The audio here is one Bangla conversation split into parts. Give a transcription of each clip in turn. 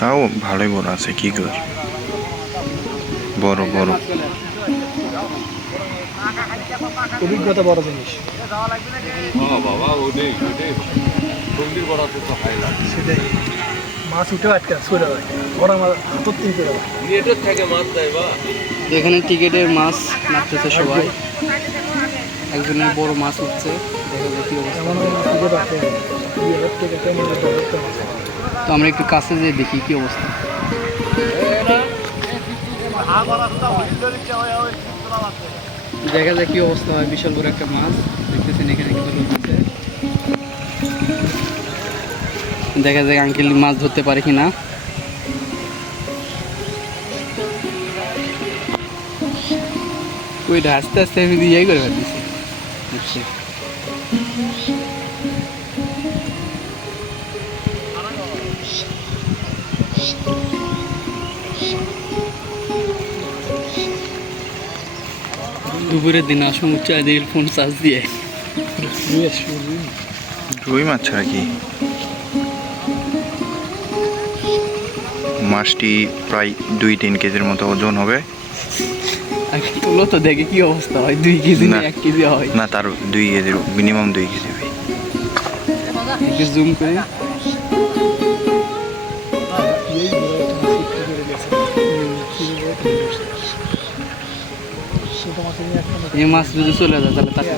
তাও ভালোই বড় আছে, কি কর বড় বড় অভিজ্ঞতা বড় জিনিস। সেটাই মাছ উঠে আটকা সরে যায়, বড় মাছ হাতত তিনটে এখানে টিকেটের মাছ মারতেছে সবাই, একজনের বড় মাছ উঠছে, দেখা যায় কি অবস্থা। তো আমরা একটু কাছে যেয়ে দেখি কি অবস্থা। দেখা যায় কি অবস্থা হয়, বিশাল বড় একটা মাছ দেখতেছেন এখানে কিন্তু রয়েছে। দেখা যায় আঙ্কেল মাছ ধরতে পারে কিনা। ওইটা আস্তে আস্তে আমি দিয়ে করে ফেলতেছি। দুপুরের দিন আসুন চাঁদের ফোন চার্জ দিয়ে রুই মাছ ছাড়া কি। মাছটি প্রায় 2-3 কেজির মতো ওজন হবে। ওগুলো তো দেখে কি অবস্থা হয়, 2 কেজি না 1 কেজি হয় না, তার 2 কেজির মিনিমাম 2 কেজি হবে। একটু জুম করে এই মাছ যদি চলে যায় তাহলে তাকে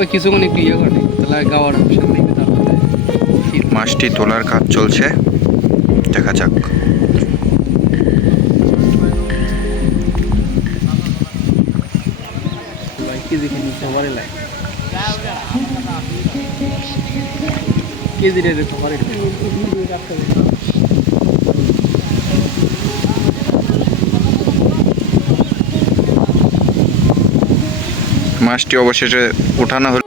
ওই কিছুক্ষণ একটু ইয়ে করে তাহলে গাওয়ার মাছটি তোলার কাজ চলছে, দেখা যাক। কেজি খেয়ে সবারই লাগে, কেজি রেটে সবারই মাছটি অবশেষে ওঠানো হলো।